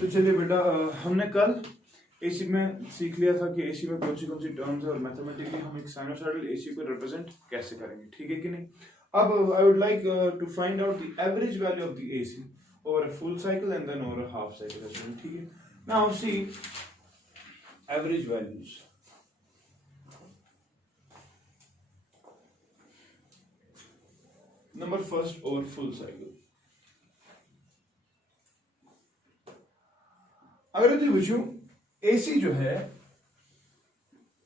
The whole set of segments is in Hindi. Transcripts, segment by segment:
तो चलिए बेटा, हमने कल एसी में सीख लिया था कि एसी में कौन सी टर्म्स है और मैथमेटिकली हम एक साइनोसॉइडल एसी को रिप्रेजेंट कैसे करेंगे, ठीक है कि नहीं। अब I would like to find out the average value of the AC over a full cycle and then over a half cycle, ठीक है। Now see average values. Number first over full cycle. अगर तुम पूछूं एसी जो है,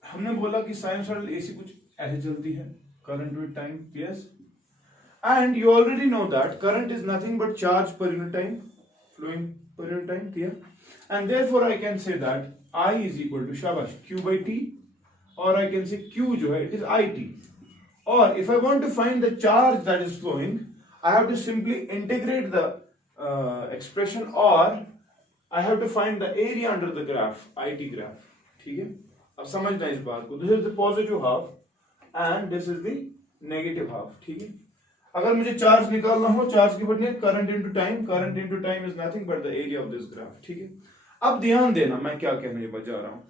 हमने बोला कि साइनसॉइडल एसी कुछ ऐसे चलती है, current with time, yes, and you already know that current is nothing but charge per unit time, flowing per unit time, clear. And therefore I can say that I is equal to शाबाश क्यू बाई टी, और आई कैन से क्यू जो है इट इज आई टी, और if I want to find the charge that is flowing, I have to simply integrate the expression, or I have to find the area under the graph, IT graph, ठीक है। अब समझना इस बात को, this is the positive half and this is the negative half, ठीक है। अगर मुझे चार्ज निकालना हो, चार्ज की बढ़नी है current into time, current into time is nothing but the area of this graph, ठीक है। अब ध्यान देना मैं क्या कहने जा रहा हूं।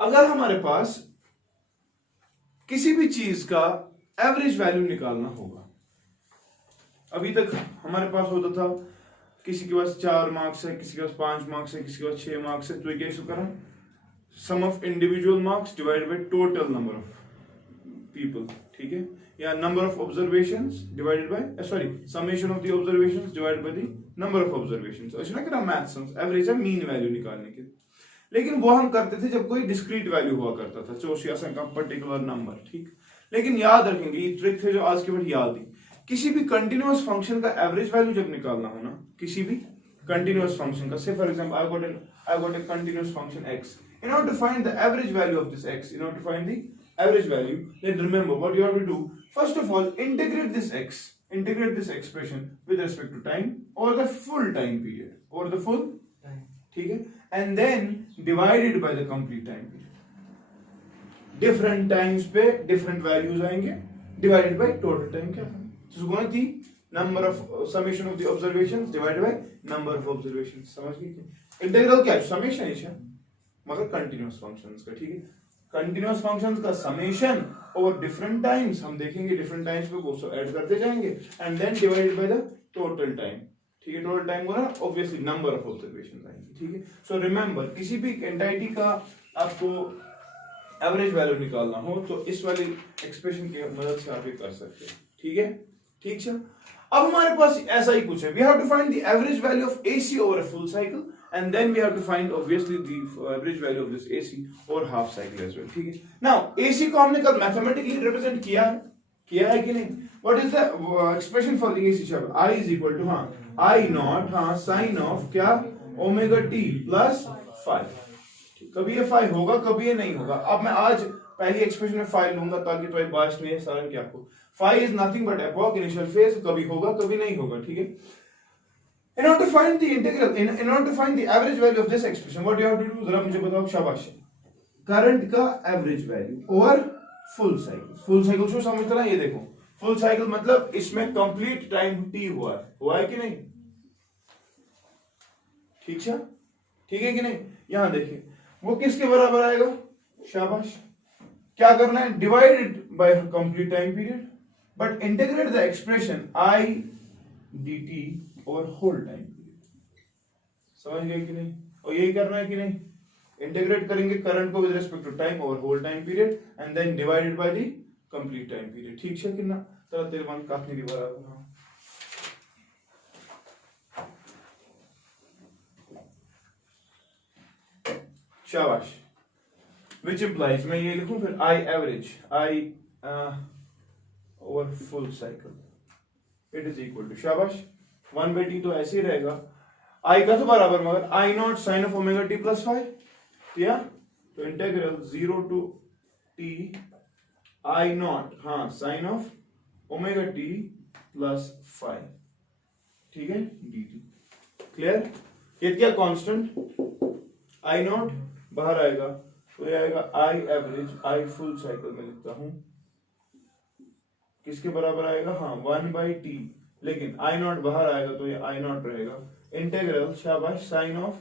अगर हमारे पास किसी भी चीज का एवरेज वैल्यू निकालना होगा, अभी तक हमारे पास होता था किसी के पास 4 मार्क्स है, किसी के पास 5 मार्क्स है, किसी के पास 6 मार्क्स है, तो ये कैसे करें, sum of individual marks divided by total number of people, ठीक है, या number of observations divided by summation of the observations divided by the number of observations. अच्छा ना, मैथ्स एवरेज है मीन वैल्यू निकालने के, लेकिन वो हम करते थे जब कोई डिस्क्रीट वैल्यू हुआ करता था, चौसिया का पर्टिकुलर नंबर, ठीक। लेकिन याद रखेंगे, ये ट्रिक थे जो आज के बाद याद ही, किसी भी कंटिन्यूअस फंक्शन का एवरेज वैल्यू जब निकालना हो ना, किसी भी कंटिन्यूअस फंक्शन का, से for example I got a continuous function x, in order to find the average value of this x, in order to find the average value, then remember what you have to do. First of all, integrate this x, integrate this expression with respect to time or the full time period, or the full time, ठीक है, and then divided by the complete time period. Different times पे different values आएंगे, divided by total time क्या है, तो गुणा थी number of summation of the observations divided by number of observations, समझ गए। इंटीग्रल क्या है, समेशन है मगर कंटिन्यूअस फंक्शंस का, ठीक है। कंटिन्यूअस फंक्शंस का समेशन ओवर डिफरेंट टाइम्स, हम देखेंगे डिफरेंट टाइम्स पे वो ऐड करते जाएंगे, and then divided by the total time, ठीक है। टोटल टाइम होगा ऑब्वियसली नंबर ऑफ ऑब्जर्वेशंस आएंगे, ठीक है। सो रिमेंबर, किसी भी एंटिटी का आपको एवरेज वैल्यू निकालना हो तो इस वाली एक्सप्रेशन की मदद से आप ये कर सकते हैं, ठीक है, ठीक है। अब हमारे पास ऐसा ही कुछ है, we have to find the average value of AC over a full cycle, and then we have to find obviously the average value of this AC or half cycle as well, ठीक है। Now AC को हमने कल mathematically represent किया है कि नहीं। What is the expression for the AC शब्द, I is equal to I naught sin of क्या omega t plus phi, कभी ये phi होगा कभी ये नहीं होगा। अब मैं आज पहली एक्सप्रेशन में phi लूंगा ताकि तो एक बात नहीं है सारा क्या आपको, phi is nothing but epoch, initial phase, कभी होगा कभी नहीं होगा, ठीक है। In order to find the integral, in order to find the average value of this expression, what do you have to do? जरा मुझे बताओ, शाबाश। करंट का एवरेज वैल्यू और full cycle, full cycle show समझते ना, ये देखो फुल साइकिल मतलब इसमें कंप्लीट टाइम टी हुआ है कि नहीं, ठीक है कि नहीं। यहां देखिए वो किसके बराबर आएगा, शाबाश। क्या करना है, divided by complete time period, but integrate the expression I D t और होल टाइम पीरियड, समझ गए कि नहीं। और यही करना है कि नहीं, इंटीग्रेट करेंगे करंट को विद रिस्पेक्ट टू टाइम और whole time period and then divided by the complete time period, ठीक है कि ना। तरह तेरे वन काफी नहीं बराबर, शाबाश। which implies, मैं ये लिखूं फिर I average, I over full cycle, it is equal to, शाबाश, 1/t तो ऐसे ही रहेगा, I का तो बराबर मगर I naught sin of omega t plus phi, या तो integral 0 to t I naught sin of omega t plus phi, ठीक है, dt, क्लियर। ये क्या कांस्टेंट I naught बाहर आएगा तो ये आएगा I average, I full cycle में लिखता हूं किसके बराबर आएगा, 1/t लेकिन आई नॉट बाहर आएगा तो ये आई नॉट रहेगा। इंटेग्रल शाबाश sine of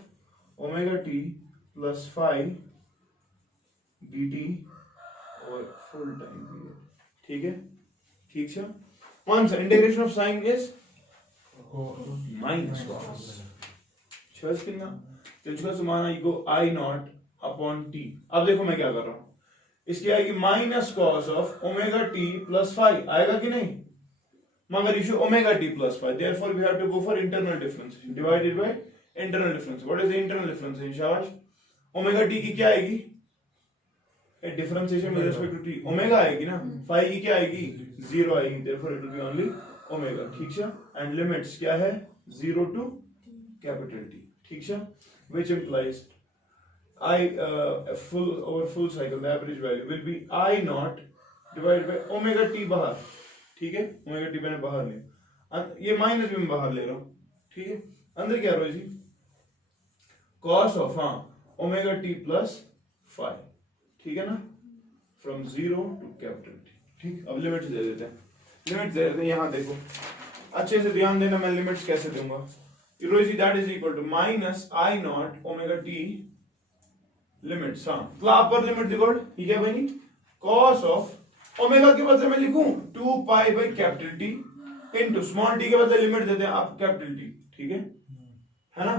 omega T plus five d t और फुल टाइम पीरियड। ठीक है, ठीक है। Answer integration of sine is minus cos छस कितना तो माना इको आई नॉट अपॉन टी। अब देखो मैं क्या कर रहा हूं, इसकी आएगी minus cos of omega T plus five, आएगा कि नहीं, मगर इशू omega T plus five, therefore we have to go for internal differentiation divided by internal difference. What is the internal differentiation शाबाश, ओमेगा टी की क्या आएगी, differentiation with respect to T omega आएगी ना, फाइव की क्या आएगी, जीरो आएगी, therefore it will be only omega. ठीक है, एंड लिमिट्स क्या है, जीरो टू कैपिटल टी। ठीक है, which implies I full cycle the average value will be I naught divided by omega t बाहर। ठीक है, ओमेगा टी मैंने बाहर लिया, ये माइनस भी मैं बाहर ले रहा हूं। ठीक है, अंदर क्या रहा जी, cos of omega T plus five. ठीक है ना, from zero to capital T. ठीक, अब लिमिट्स दे देते हैं, लिमिट्स दे देते हैं। यहां देखो अच्छे से ध्यान देना, मैं लिमिट्स कैसे दूंगा। That is equal to minus I not omega T limits, upper limit देखो ये क्या बनी, cos ऑफ ओमेगा के बदले मैं लिखूं 2 pi by capital T into small T के बदले लिमिट देते हैं आप कैपिटल टी। ठीक है ना,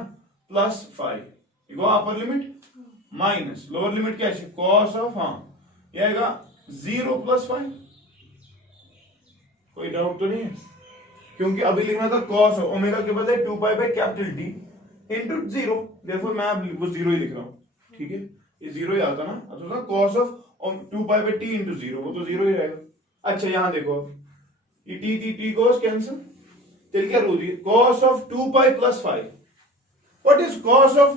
प्लस 5 इको upper limit minus lower limit क्या है, cos ऑफ ये आएगा 0 प्लस 5। कोई डाउट तो नहीं है, क्योंकि अभी लिखना था cos ऑफ ओमेगा के बदले 2 pi by capital T into 0, therefore मैं अब वो 0 ही लिख रहा हूं। ठीक है, ये 0 ही आता ना, तो cos of 2 pi by T into 0, वो तो 0 ही रहेगा। अच्छा यहां देखो, ये टी cos कैंसिल, तो क्या रूल है, cos of 2 pi plus 5। What is cos of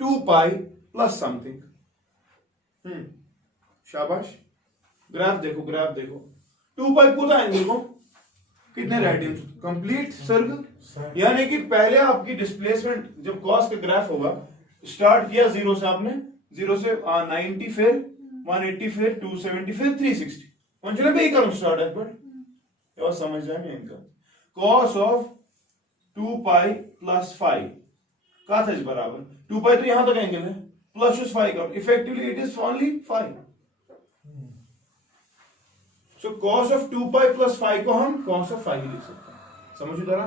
2 pi plus something, शाबाश। ग्राफ देखो, ग्राफ देखो, 2 पाई पूरा एंगल को कितने रेडियंस, कंप्लीट सर्कल, यानी कि पहले आपकी डिस्प्लेसमेंट जब cos का ग्राफ होगा, स्टार्ट किया 0 से आपने, 0 से 90, फिर 180, फिर 270, फिर 360, चलो भाई करो स्टार्ट है, बट ये बात समझ जाए इनका। cos ऑफ 2 पाई प्लस 5 का था बराबर 2 पाई, तो यहां तक एंगल है, प्लस 5 का, effectively it is only 5। So cos of 2 pi plus 5 को हम cos ऑफ 5 लिख सकते हैं, समझ उधर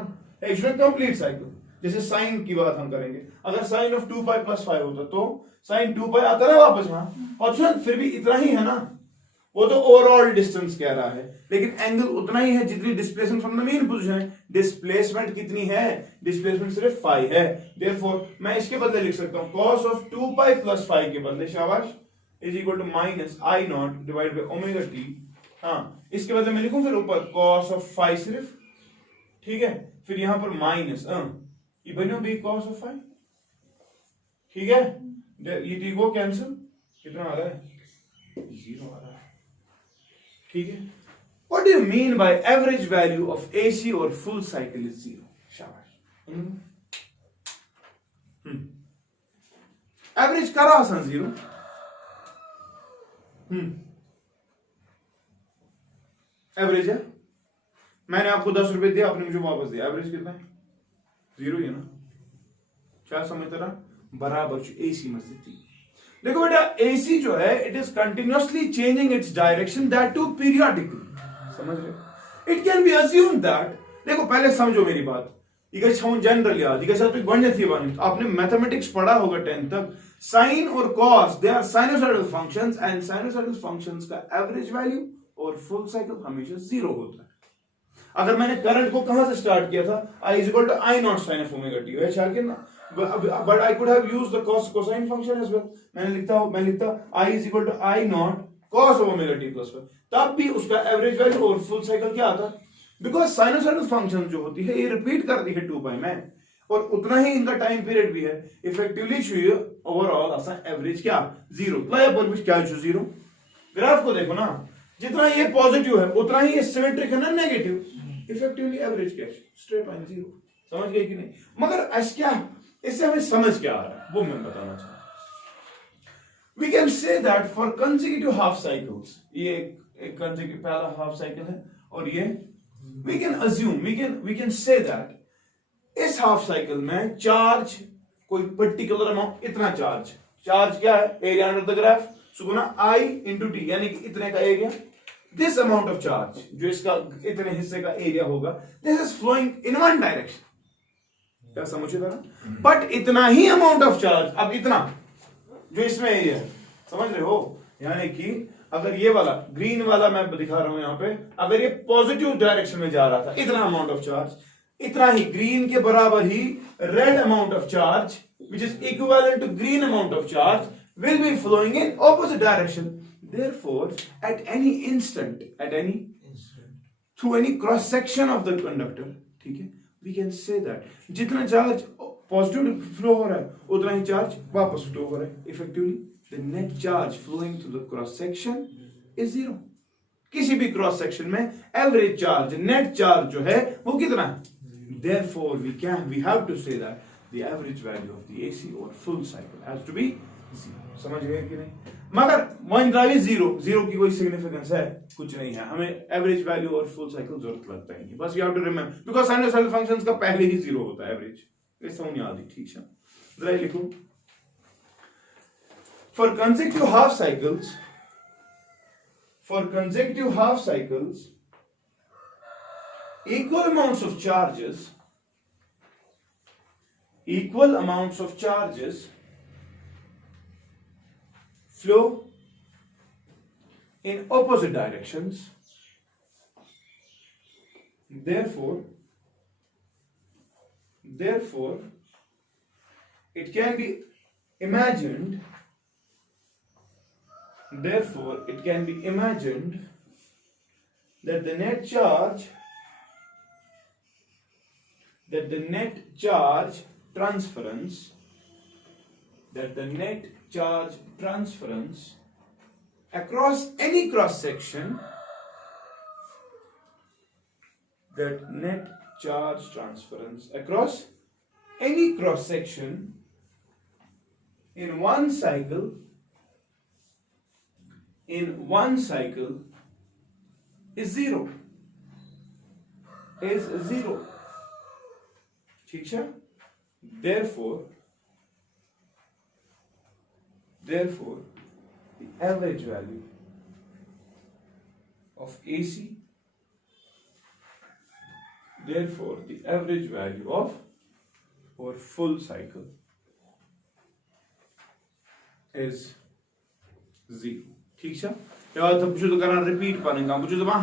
एक्चुअली कंप्लीट साइकिल। जैसे साइन की बात हम करेंगे, अगर साइन ऑफ 2 पाई प्लस 5 होता तो साइन 2 पाई आता ना वापस वहां, और सुन फिर भी इतना ही है ना, वो तो ओवरऑल डिस्टेंस कह रहा है, लेकिन एंगल उतना ही है जितनी displacement from the main position है। डिस्प्लेसमेंट कितनी है, डिस्प्लेसमेंट सिर्फ 5 है, देयरफॉर मैं इसके बदले लिख सकता हूं cos ऑफ 2 पाई प्लस 5 के बदले शाबाश is equal to minus I not divide by omega T. इसके बदले मैं लिखूं फिर ऊपर cos ऑफ 5 सिर्फ, ठीक है, फिर यहां पर माइनस ये बनो भी cos ऑफ 5। ठीक है, ये टी को कैंसिल, कितना आ रहा है, 0 आ रहा है। ठीक है, what do you mean by average value of AC और फुल साइकिल इज 0, शाबाश। एवरेज करा आसान 0, एवरेज है, मैंने आपको 10 रुपए दिया, आपने मुझे वापस दिया, एवरेज कितना है, 0 ही है ना, क्या समझते ना, बराबर एसी मस्जिद थी। देखो बेटा एसी जो है it is continuously changing its direction, that too periodically, समझ रहे, it can be assume that, देखो पहले समझो मेरी बात, ये जनरल याद, आपने मैथमेटिक्स पढ़ा होगा 10th तक, साइन और cos they are sinusoidal functions, and sinusoidal functions का एवरेज वैल्यू और फुल साइकिल हमेशा 0 होता है। अगर मैंने करंट को कहां से स्टार्ट किया था, I is equal to I naught sin of omega t, वैसे आगे ना, but I could have used the cosine function as well, मैं लिखता I is equal to I naught cos of omega t plus 5, तब भी उसका एवरेज वैल्यू और फुल साइकिल क्या आता, बिकॉज साइनोसॉइडल फंक्शन जो होती है ये रिपीट करती है 2 पाई में, और उतना ही इनका टाइम पीरियड भी है, इफेक्टिवली चाहिए ओवरऑल असा एवरेज क्या 0, पर भी क्या 0। ग्राफ को देखो ना, जितना ये पॉजिटिव है उतना ही ये सिमेट्रिक है ना नेगेटिव, इफेक्टिवली एवरेज क्या स्ट्रेट लाइन 0, समझ गए कि नहीं। मगर क्या इससे हमें समझ क्या आ रहा है वो मैं बताना चाहता हूं। We can say that for consecutive half cycles, ये एक कंसेक्यूटिव पहला हाफ साइकिल है और ये we can assume, we can say that इस हाफ साइकिल में चार्ज कोई पर्टिकुलर अमाउंट, इतना चार्ज क्या है, एरिया अंडर द ग्राफ सुना I इंटू टी, यानी कि इतने का area, this amount of charge जो इसका इतने हिस्से का एरिया होगा, this is flowing in one direction. क्या समझे ना? बट इतना ही अमाउंट ऑफ चार्ज, अब इतना जो इसमें एरिया है, समझ रहे हो, यानी कि अगर ये वाला ग्रीन वाला मैं दिखा रहा हूं यहां पे, अगर ये पॉजिटिव डायरेक्शन में जा रहा था, इतना अमाउंट ऑफ चार्ज, इतना ही ग्रीन के बराबर ही red amount of charge which is equivalent to green amount of charge will be flowing in opposite direction. Therefore, at any instant, through any cross section of the conductor, ठीक है, we can say that जितना चार्ज पॉजिटिव फ्लो हो रहा है उतना ही चार्ज वापस फ्लो हो रहा है। Effectively, the net charge flowing through the cross section is zero. किसी भी क्रॉस सेक्शन में एवरेज चार्ज, नेट चार्ज जो है वो कितना है? Therefore, we have to say that the average value of the AC or full cycle has to be zero. समझ गए कि नहीं? मगर वन ड्राइव जीरो की कोई सिग्निफिकेंस है कुछ नहीं है, हमें एवरेज वैल्यू और फुल साइकिल जरूरत लगता ही नहीं, बस you have to remember because sinusoidal functions का पहले ही जीरो होता है एवरेज, ये समझ याद ही, ठीक है? जरा लिखो, for consecutive half cycles equal amounts of charges flow in opposite directions. Therefore, it can be imagined. That the net charge transference across any cross section, in one cycle is zero. ठीक है? Therefore, the average value of AC, or full cycle is zero. ठीक है? याद तो करना रिपीट पड़ेगा,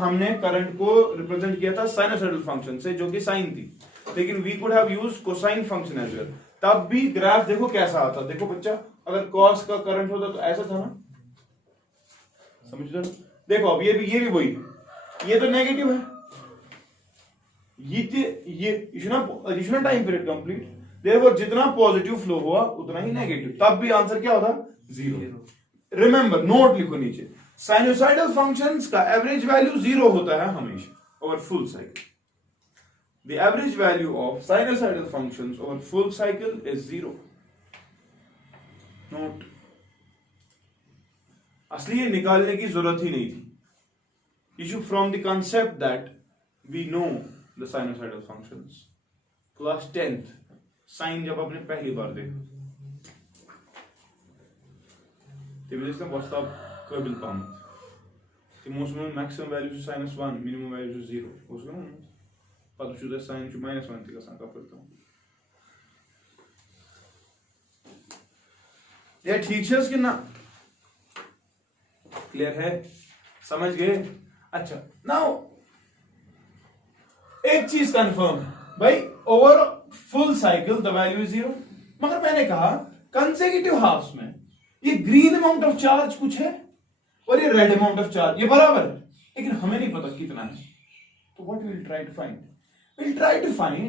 हमने करंट को रिप्रेजेंट किया था साइनसॉइडल फंक्शन से जो कि साइन थी, लेकिन we could have used cosine function as well, तब भी ग्राफ देखो कैसा आता। देखो बच्चा, अगर कॉस का करंट होता तो ऐसा था ना, समझ लो। देखो अब ये भी वही, ये तो नेगेटिव है, ये टाइम पीरियड कंप्लीट, देयरफॉर जितना पॉजिटिव फ्लो हुआ उतना ही नेगेटिव, तब भी आंसर क्या होता? जीरो। रिमेंबर, नोट लिखो नीचे, साइनोसाइडल फंक्शंस का एवरेज वैल्यू जीरो होता है हमेशा over full cycle. The average value of sinusoidal functions over full cycle is zero. Note. असली ये निकालने की जरूरत ही नहीं थी। You should from the concept that we know the sinusoidal functions. Class 10th, sine जब आपने पहली बार देखा, तो वास्तव कबल पामत। Most maximum value -1, minimum value 0 उसका ना पता चुदा साइन जो -1 थी का करता हूं। ये ठीक है कि ना? क्लियर है? समझ गए? अच्छा, नाउ एक चीज कंफर्म है भाई, over full cycle the value is 0, मगर मैंने कहा कंसेक्यूटिव हाफ्स में ये ग्रीन अमाउंट ऑफ चार्ज कुछ है और ये रेड अमाउंट ऑफ चार्ज, ये बराबर है, लेकिन हमें नहीं पता कितना है। तो what will try to find? We'll try to find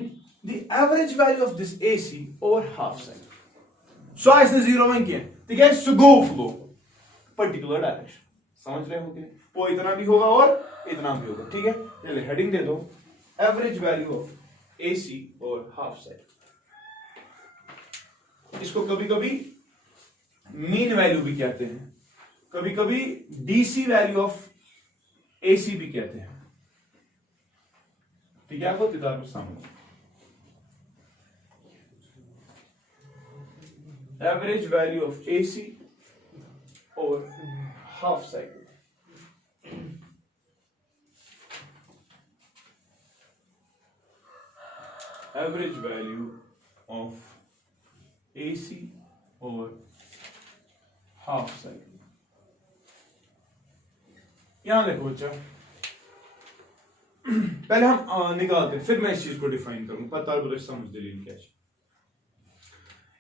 the average value of this AC over half cycle. So इसने 0 1 किया, ठीक है? So go flow particular direction. समझ रहे हो कि वो इतना भी होगा और इतना भी होगा, ठीक है? चलिए हेडिंग दे दो, average value of AC over half cycle. इसको कभी कभी मीन वैल्यू भी कहते हैं, कभी कभी DC वैल्यू ऑफ AC भी कहते हैं। ठीक है, आपको किताब के सामने एवरेज वैल्यू ऑफ AC और half cycle. Average value of AC और हाफ साइकिल। यहां देखो बच्चा, पहले हम निकालते हैं, फिर मैं इस चीज को डिफाइन करूंगा, पता है समझ दलील क्या है।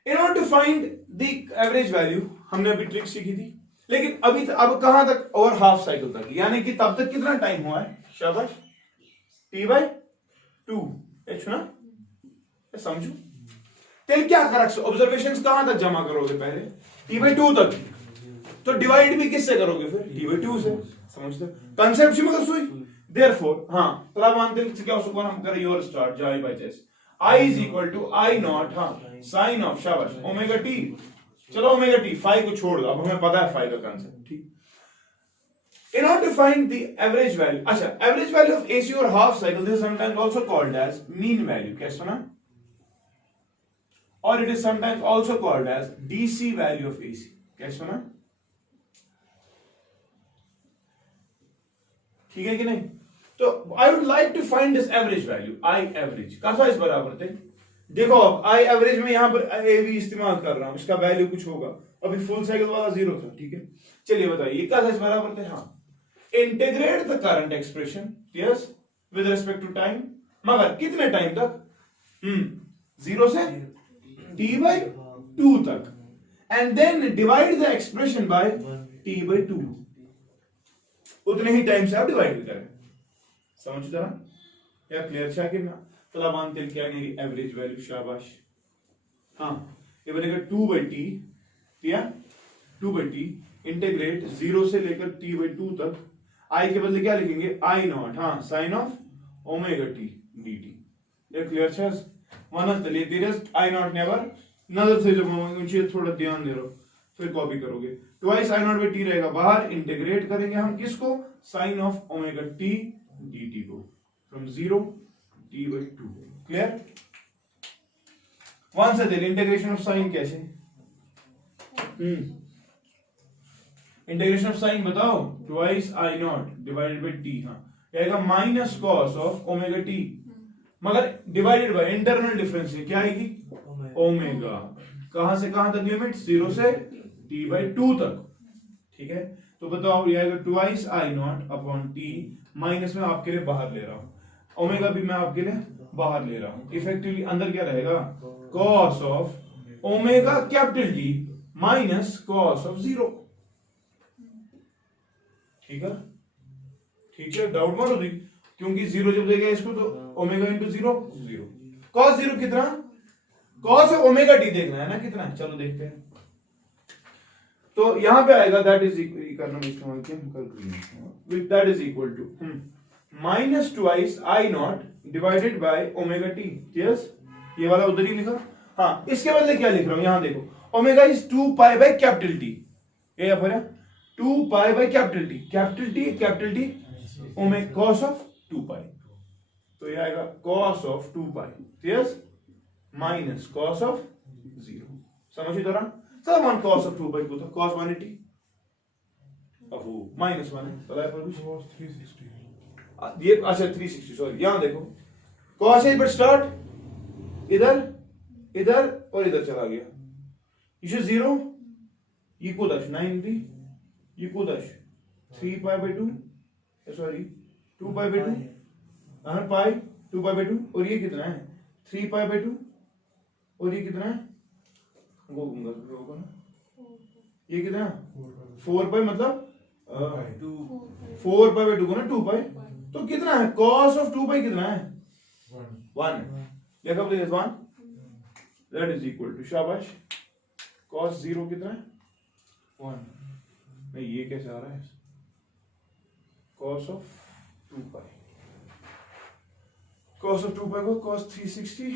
In order to find the average value, हमने अभी ट्रिक सीखी थी, लेकिन अब कहां तक, और हाफ साइकिल तक, यानी कि तब तक कितना टाइम हुआ है, शाबाश, T/2। ना समझू, तेल क्या फर्क, ऑब्जर्वेशंस कहां तक जमा करोगे, पहले T/2 तक, तो डिवाइड भी किससे करोगे फिर, T/2 से। समझते कंसेप्ट में सुई, देयरफॉर हाँ तला मानते क्या हो सकता, हम करें योर स्टार्ट जाए बाय चेस, I is equal to I not, हाँ साइन ऑफ, शाबाश, ओमेगा टी, चलो ओमेगा टी, फाइव को छोड़ दो, अब हमें पता है फाइव का कंसेप्ट, ठीक। In order to find the average value, अच्छा, average value of AC or half cycle, this is sometimes also called as mean value, क्या सुना, or it is sometimes also called as DC value of AC, क्या सुना, ठीक है कि नहीं। तो I would like to find this average value, I average का साइज बराबर थे, देखो अब I average में यहां पर AB इस्तेमाल कर रहा हूं, इसका वैल्यू कुछ होगा, अभी फुल साइकिल वाला 0 था, ठीक है। चलिए बताइए का साइज बराबर थे, हाँ, integrate the current expression, yes, with respect to time, मगर कितने टाइम तक, 0 से T/2 तक, and then divide the expression by T/2, उतने ही टाइम से आप डिवाइड करें, समझ रहा क्या, क्लियर शाकिर ना, तो मानते क्या मेरी एवरेज वैल्यू, शाबाश, हाँ ये बनेगा 2/T, ठीक है, 2/T इंटीग्रेट 0 से लेकर T/2 तक, I के बदले क्या लिखेंगे, I नॉट, हाँ sine of omega T dt, ये क्लियर है। One of the latest I not never, नजर से जब मुझे थोड़ा ध्यान दे रहा हूं, फिर कॉपी करोगे, twice I not by T रहेगा बाहर, इंटीग्रेट करेंगे हम किसको, sine of omega T dt को, फ्रॉम 0 T/2, क्लियर। वन से देर इंटीग्रेशन ऑफ साइन कैसे, इंटीग्रेशन ऑफ साइन बताओ, twice I not divided by T, हाँ आएगा minus cos of omega T, मगर डिवाइडेड बाय इंटरनल डिफरेंस क्या आएगी, ओमेगा, कहां से कहां तक लिमिट, 0 से T/2 तक, ठीक है। तो बताओ ये आएगा twice I not upon T, minus में आपके लिए बाहर ले रहा हूं, ओमेगा भी मैं आपके लिए बाहर ले रहा हूं, इफेक्टिवली अंदर क्या रहेगा, cos of omega capital T minus cos of 0, ठीक है, ठीक है, डाउट मत होगी, क्योंकि 0 जब देगा इसको तो ओमेगा इंटू 0, 0, कॉस 0 कितना, कॉस ऑफ ओमेगा टी देखना है ना कितना है, चलो देखते हैं। तो यहां पे आएगा दैट इज करना में इस्तेमाल किया, that is equal to minus twice I not divided by omega T, yes, ये वाला उधर ही लिखा, हाँ इसके बदले क्या लिख रहा हूं, यहां देखो, omega is 2 pi by capital T, ये यहां पर 2 pi by capital T, capital T omega cos of 2 पाई, तो ये आएगा cos of 2 pi, yes, minus cos of 0, समझिए जरा, सब वन कॉस ऑफ 2 बाई 2 तो कॉस 180, अब माइनस 1 है, पता है पर कुछ कॉस 360, ये अच्छा 360, सॉरी, यहां देखो कॉस है, बट स्टार्ट इधर इधर और इधर चला गया, इसे 0 ये को दश 90, ये को दश 3 pi by 2, sorry 2 pi by 2, अहर पाई 2 पाई बाई 2, और ये कितना है 3 पाई बाई 2, और ये कितना है वो होगा ना, ये कितना 4 पाई, मतलब 4 पाई बाई 2 को ना 2 पाई, तो कितना है cos ऑफ 2 पाई कितना है 1, लिखा please 1, that is equal to, शाबाश, cos 0 कितना है 1, नहीं ये कैसे आ रहा है, cos of 2 pi, cos of 2 पाई को cos 360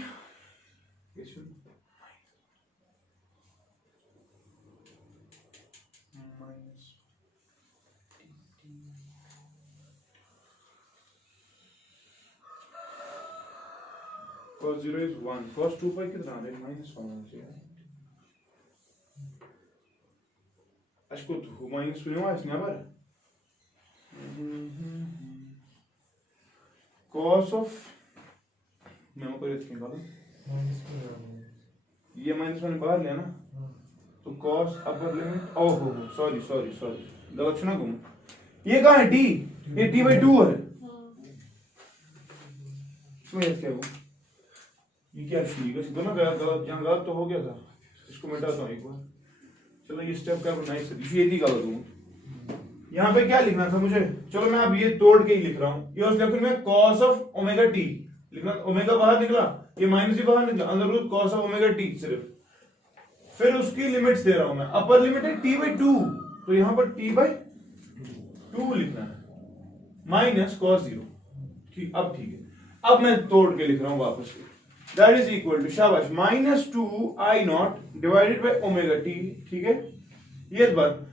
cos 0 is 1 cos 2 pi कितना आ रहा है -1 होना चाहिए acho que o minus foi mais né agora cos of मैं को इसके निकालो ये माइनस मैंने बाहर लिया ना तो cos अपर लिमिट ओहो सॉरी गलत सुना तुम ये कहाँ है t ये t/2 है इसमें क्या हो ये क्या ठीक है दोनों गलत यहाँ गलत तो हो गया था इसको मिटाता हूँ एक बार चलो ये स्टेप का नाइस है ये थी गलत हूँ यहाँ पे क्या लिखना था मुझे चलो मैं अब ये तोड़ के ही लिख रहा हूँ ये उस लेक्चर में cos ऑफ ओमेगा t लिखना ओमेगा बाहर निकला ये माइनस भी बाहर निकला अंदर root cos of omega t सिर्फ फिर उसकी लिमिट्स दे रहा हूं मैं अपर लिमिट है t/2 तो यहां पर t/2 लिखना है माइनस cos 0 ठीक है अब मैं तोड़ के लिख रहा हूं वापस दैट इज इक्वल टू शाबाश -2i0 divided by omega t ठीक है ये बात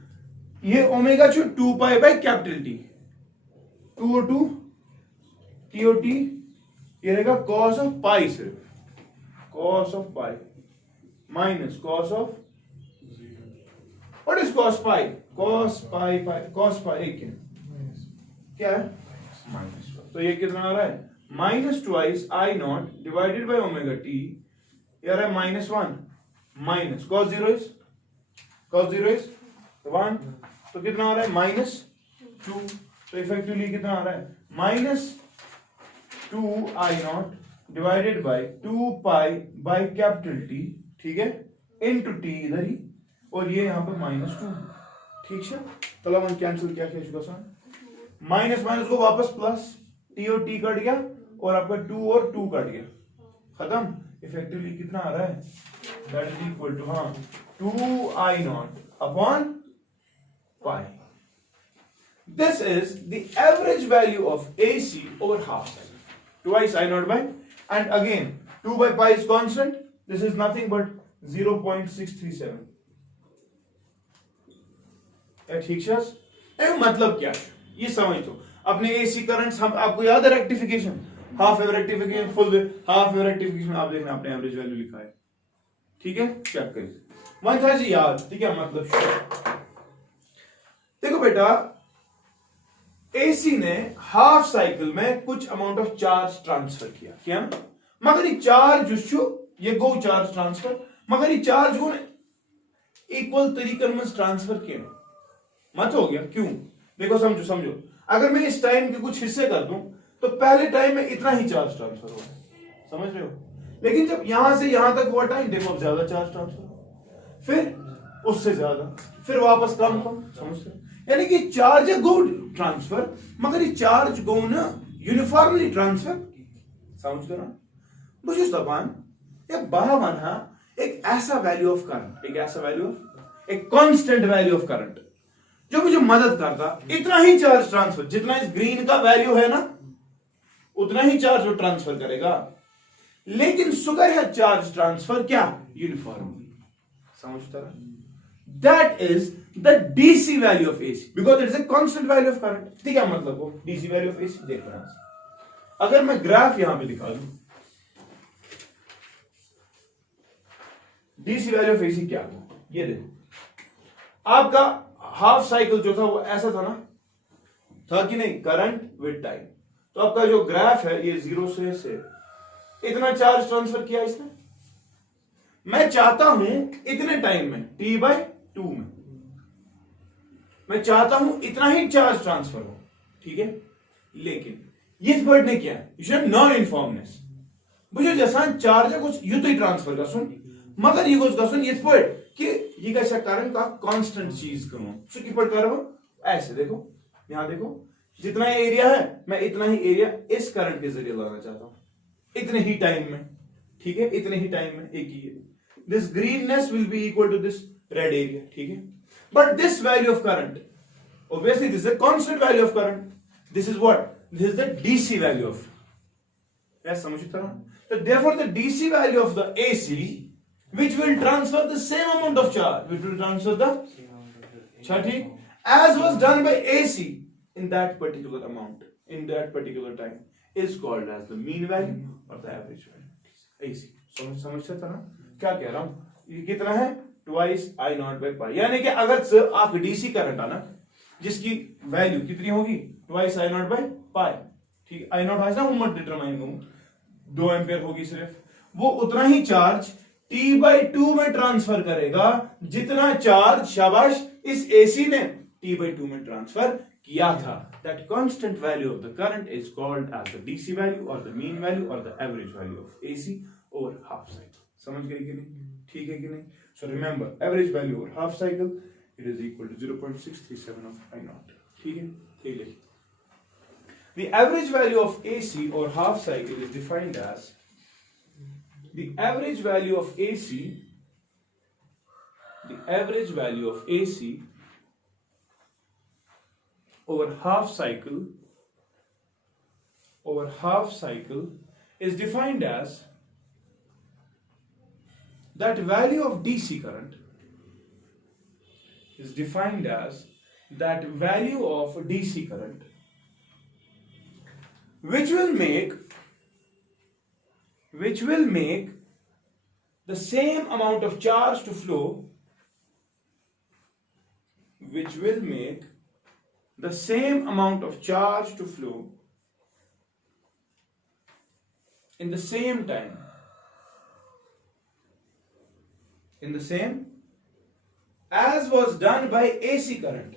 ये ओमेगा जो 2 पाई बाय कैपिटल T 2 और 2 t और t ये रहेगा cos ऑफ पाई सिर्फ cos of pi minus cos of what is cos pi cos पाई क्या है माइनस तो ये कितना आ रहा है -2i0 divided by omega t ये आ रहा है -1 माइनस cos 0 इज 1 तो कितना आ रहा है -2 तो इफेक्टिवली कितना आ रहा है -2i0 divided by 2 pi by capital T ठीक है इनटू T इधर ही और ये यहां पर -2 ठीक है चलो हम कैंसिल क्या किया सा माइनस को वापस प्लस T और T कट गया और आपका 2 और 2 कट गया खत्म इफेक्टिवली कितना आ रहा है that is equal to 2i0 upon pi this is the average value of AC over half cycle twice I0 by and again 2 by pi is constant this is nothing but 0.637 ठीक है मतलब क्या है ये समझ दो अपने AC करंट्स हम आपको याद है rectification half wave rectification full wave half wave rectification आप देखना आपने एवरेज वैल्यू लिखा है ठीक है चेक करिए मन था जी याद ठीक है मतलब देखो बेटा एसी ने हाफ साइकिल में कुछ अमाउंट ऑफ चार्ज ट्रांसफर किया ना मगर ये चार्ज ये गो चार्ज ट्रांसफर मगर ये चार्ज को इक्वल तरीके में ट्रांसफर किया मत हो गया क्यों देखो समझो अगर मैं इस टाइम के कुछ हिस्से कर दूं तो पहले टाइम में इतना ही चार्ज ट्रांसफर होगा समझ रहे हो लेकिन जब यहां से यहां तक हुआ टाइम देखो अब ज्यादा चार्ज ट्रांसफर हो फिर उससे ज्यादा फिर वापस कम समझ रहे हो यानी कि चार्ज गो ट्रांसफर मगर ये चार्ज गो ना यूनिफॉर्मली ट्रांसफर समझते ना बुझिस दपान एक बावन हा एक ऐसा वैल्यू ऑफ करंट एक कांस्टेंट वैल्यू ऑफ करंट जो मुझे मदद करता इतना ही चार्ज ट्रांसफर जितना इस ग्रीन का वैल्यू है ना उतना ही चार्ज वो ट्रांसफर करेगा लेकिन शुगर है चार्ज ट्रांसफर क्या यूनिफॉर्मली समझता रहा that is the DC value of AC because it is a constant value of current ठीक है मतलब वो DC value of AC देख रहे हैं अगर मैं ग्राफ यहां पे दिखा दूं DC value of AC क्या है ये देखो आपका हाफ साइकिल जो था वो ऐसा था कि नहीं करंट विद टाइम तो आपका जो ग्राफ है ये 0 से इतना चार्ज ट्रांसफर किया इसने मैं चाहता हूं इतने टाइम में T/2 में मैं चाहता हूं इतना ही चार्ज ट्रांसफर हो ठीक है लेकिन इस वर्ड ने क्या है नॉन इनफॉर्मनेस मुझे जैसा चार्ज है कुछ यू तो ही ट्रांसफर कर सुन मगर ये कुछ सुन इस वर्ड कि ये कैसा कारण का कांस्टेंट चीज करूं सुखी पढ़ कर ऐसे देखो यहां देखो जितना एरिया है मैं इतना ही एरिया इस करंट के जरिए लाना चाहता हूं इतने ही टाइम में ठीक है इतने ही टाइम में एक ही this greenness will be equal to this red area ठीक है but this value of current obviously this is a constant value of current this is what this is the DC value of yes समझते हो so therefore the DC value of the AC which will transfer the same amount of charge which will transfer the ठीक as was done by AC in that particular amount in that particular time is called as the mean value or the average value AC समझते था ना क्या कह रहा हूं, ये कितना है twice I not by pi, यानी कि अगर आप DC करंट आना जिसकी वैल्यू कितनी होगी twice I not by pi, ठीक है I नॉट आज ना उम्मत डिटरमाइन करूं 2 एम्पियर होगी सिर्फ, वो उतना ही चार्ज T/2 में ट्रांसफर करेगा जितना चार्ज शाबाश इस AC ने T/2 में ट्रांसफर किया था. That constant value of the current is called as the DC value or the mean value or the average value of AC over half cycle. समझ गए कि नहीं, ठीक है कि नहीं. So remember average value over half cycle it is equal to 0.637 of I naught. ठीक है, ठीक है. The average value of AC or half cycle is defined as the average value of AC, the average value of AC over half cycle is defined as that value of DC current is defined as that value of DC current which will make the same amount of charge to flow, which will make the same amount of charge to flow in the same time, as was done by AC current,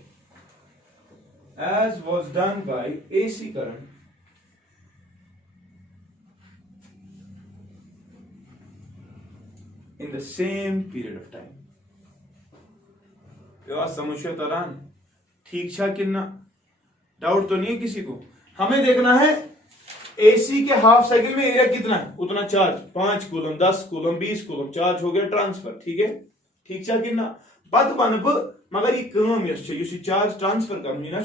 in the same period of time. यार समझिए तरान ठीक छा कि ना, डाउट तो नहीं है किसी को. हमें देखना है एसी के हाफ साइकिल में एरिया कितना है उतना charge 5 coulomb 10 coulomb 20 coulomb charge हो गया ट्रांसफर, ठीक है, ठीक छा कि ना. पत वन ब मगर ये काम ये चार्ज ट्रांसफर करना ना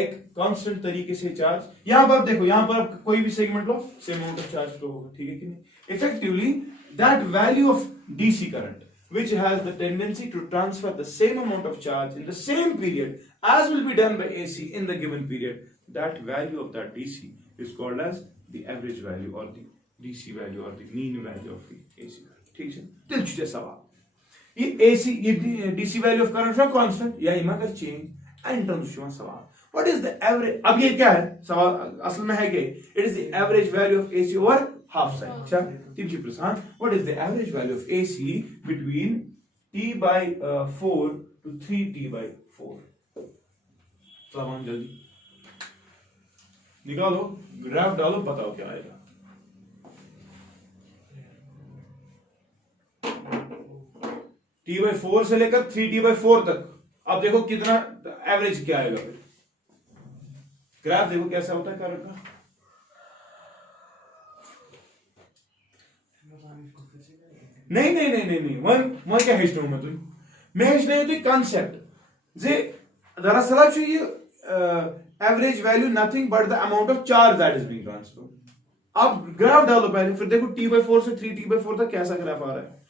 एक कांस्टेंट तरीके से चार्ज. यहां पर आप देखो, यहां पर आप कोई भी segment low same amount of charge flow होगा, ठीक है कि नहीं. Effectively that value of DC current which has the tendency to transfer the same amount of charge in the same period as will be done by AC in the given period, that value of that DC is called as the average value or the DC value or the mean value of the AC. ठीक है, दिल छुटे सवाल. ये AC ये DC value of current है constant या इमा कर change and terms छुआ सवाल. What is the average? अब ये क्या है सवाल असल में है कि it is the average value of AC over half cycle. अच्छा, तीसरी प्रश्न, what is the average value of AC between T/4 to 3T/4? सवाल जल्दी निकालो, ग्राफ डालो, बताओ क्या आएगा. T/4 से लेकर 3T/4 तक. अब देखो कितना एवरेज क्या आएगा. फिर ग्राफ देखो कैसा होता है करंट का. नहीं वह क्या हेचनो मैं तुम मैं हेचने तुम कंसेप्ट जे दरअसल ये average value nothing but the amount of charge that is being transferred. अब ग्राफ डालो पहले, फिर देखो T/4 से 3T/4 तक कैसा ग्राफ आ रहा है.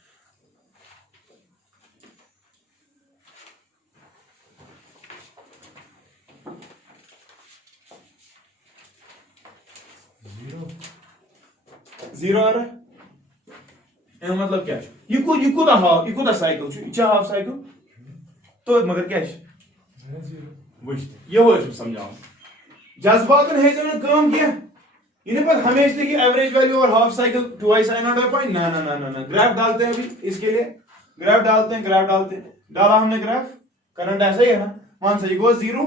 जीरो आ रहा है. मतलब क्या ये कूदा साइकिल हाफ साइकिल तो मगर क्या ये हो समझाऊं जज्बात काम किया ये पर हमेशा की एवरेज वैल्यू और half cycle twice I not by pi. ना ग्राफ डालते हैं अभी इसके लिए. ग्राफ डालते हैं डाला हमने ग्राफ. करंट ऐसा ही है ना. वन से गो 0,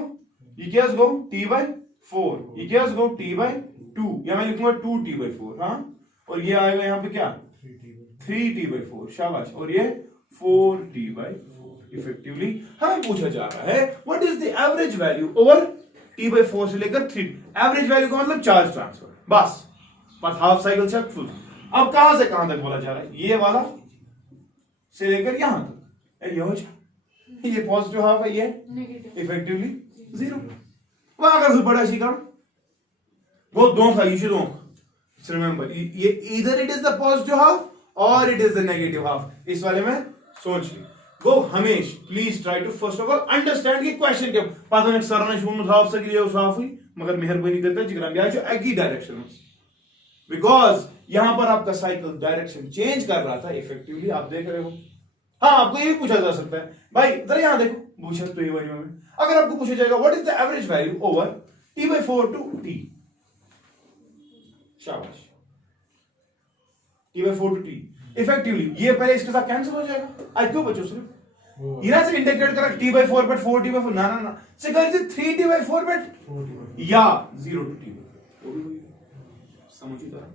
ये क्या गो T/4, ये क्या गो T/2 या मैं लिखूंगा 2T/4. हाँ, और ये आएगा यहाँ पे क्या 3T/4. शाबाश. और ये 4T/4. इफेक्टिवली हमें पूछा जा रहा है what is the average value over T/4 से लेकर 3. एवरेज वैल्यू का मतलब चार्ज ट्रांसफर बस. बस हाफ साइकिल से फुल. अब कहां से कहां तक बोला जा रहा है, ये वाला से लेकर यहां तक. ये पॉजिटिव हाफ है, ये इफेक्टिवली 0. वह अगर बड़ा सी कर वो दो का ये दो. रिमेंबर ये इधर it is the positive half और it is the negative half. इस वाले में सोच ली गो हमेश. Please try to first of all understand कि क्वेश्चन क्या पता नहीं सर ने शुरू हाफ से लिए उस हाफ हुई मगर मेहरबानी करता है जिगरान ब्याह जो एक ही डायरेक्शन में बिकॉज यहां पर आपका साइकिल डायरेक्शन चेंज कर रहा था इफेक्टिवली, आप देख रहे हो। हाँ, आपको ये भी पूछा जा सकता है भाई, जरा यहां देखो, पूछा तो ये वाली में अगर आपको पूछा जाएगा what is the average value over t/4 to t, शाबाश, t/4 टू t इफेक्टिवली, ये पहले इसके साथ कैंसिल हो जाएगा। आज क्यों बच्चों सिर्फ इना से इंटीग्रेट करा t/4 बट 4t/4 ना ना ना से कर 3t/4 बट या 0 टू t, समझिए तरह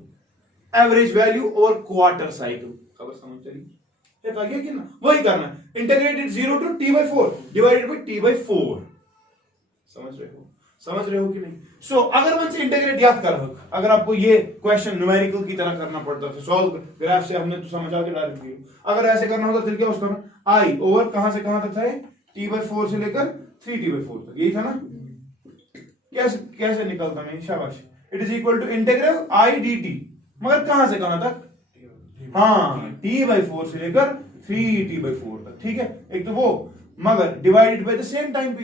एवरेज वैल्यू और क्वार्टर साइकिल, खबर समझ चली ये तो आगे कि ना, वही करना है, integrated 0 to t/4 divided by t/4, समझ रहे हो कि नहीं। सो अगर मन से इंटीग्रेट याद कर, अगर आपको ये क्वेश्चन न्यूमेरिकल की तरह करना पड़ता था, सॉल्व ग्राफ से हमने तो समझा के डायरेक्ट किया, अगर ऐसे करना होता फिर क्या उसका आई ओवर कहां से कहां तक था, t/4 से लेकर 3t/4 तक, यही था ना। कैसे निकलता मैं, शाबाश, it is equal to integral i dt, मगर कहां से कहां तक, हाँ t/4 से लेकर 3t/4 तक, ठीक है, एक तो वो, मगर divided by the same time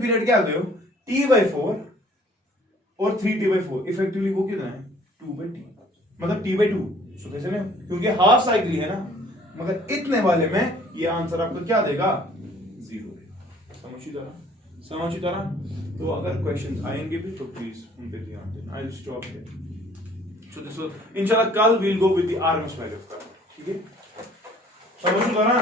period क्या गए हो, t/4 और 3t/4 इफेक्टिवली वो कितना है 2/t, मतलब t/2, सो कैसे नहीं, क्योंकि हाफ साइकिल है ना, मगर इतने वाले में ये आंसर आपको क्या देगा, 0 देगा। समझी तरह। तो अगर क्वेश्चंस आएंगे भी तो प्लीज उन पे ध्यान देना। I will stop here. So this इंशाल्लाह कल we will go with the RMS value of current, ठीक है, समझ तरह।